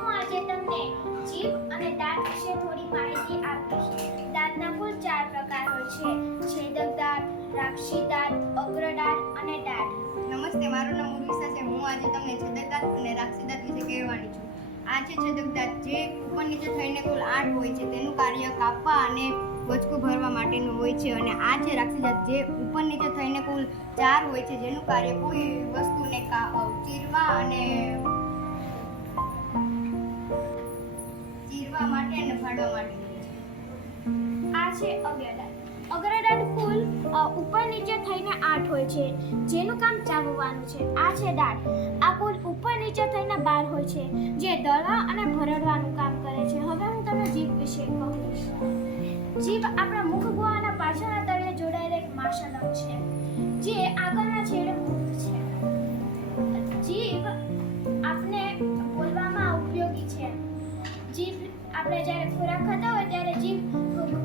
હું આજે તમને જીભ અને દાંત વિશે થોડી માહિતી આપીશ. દાંતના કુલ 4 પ્રકાર હોય છે: છેદક દાંત, રાક્ષી દાંત, અગ્ર દાંત અને દાઢ. નમસ્તે, મારું નામ ઉર્વિશા છે. હું આજે તમને છેદક દાંત અને રાક્ષી દાંત વિશે કહેવાની છું. આ છે છેદક દાંત, જે ઉપર નીચે થઈને કુલ 8 હોય છે. તેનું કાર્ય કાપવા અને બચકું ભરવા માટેનું હોય છે. અને આ છે રાક્ષી દાંત, જે ઉપર નીચે થઈને કુલ 4 હોય છે. જેનું કાર્ય કોઈ વસ્તુને ચીરવા માટે અને ફાડવા માટે હોય છે. આ છે અગ્ર દાંત. અગ્ર દાંત કુલ ઉપર નીચે થઈને 8 હોય છે, જેનું કામ ચાવવાનું છે. આ છે દાઢ. આ કુલ ઉપર નીચે થઈને 12 હોય છે, જે દળવા અને ભરડવાનું કામ કરે છે. હવે હું તમને જીભ વિશે કહીશ. જીભ આપણા મુખ ગુહાના પાછળના તળિયે જોડાયેલ એક માસલ અંગ છે, જે આગળના છેડે મુક્ત છે. જીભ આપણે બોલવામાં ઉપયોગી છે. જીભ આપણે જ્યારે ખોરાક ખાતા હોય ત્યારે જીભ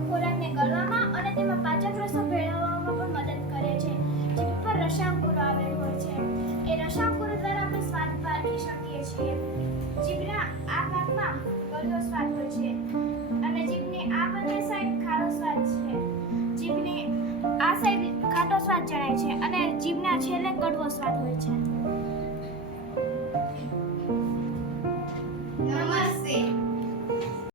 ખોરાકને ગળવામાં અને તેમાં પાચક રસો ભેળવવામાં પણ મદદ કરે છે. જીભ પર રસાંકુરો આવેલ હોય છે. એ રસાંકુરો દ્વારા આપણે સ્વાદ પારખી શકીએ છીએ. જીભના આ ભાગમાં ગળ્યો સ્વાદ હોય છે અને જીભની આ બંને સાઈડ ખારો સ્વાદ છે. જીભની આ સાઈડ ખાટો સ્વાદ જણાય છે અને જીભના છેલ્લે કડવો સ્વાદ હોય છે.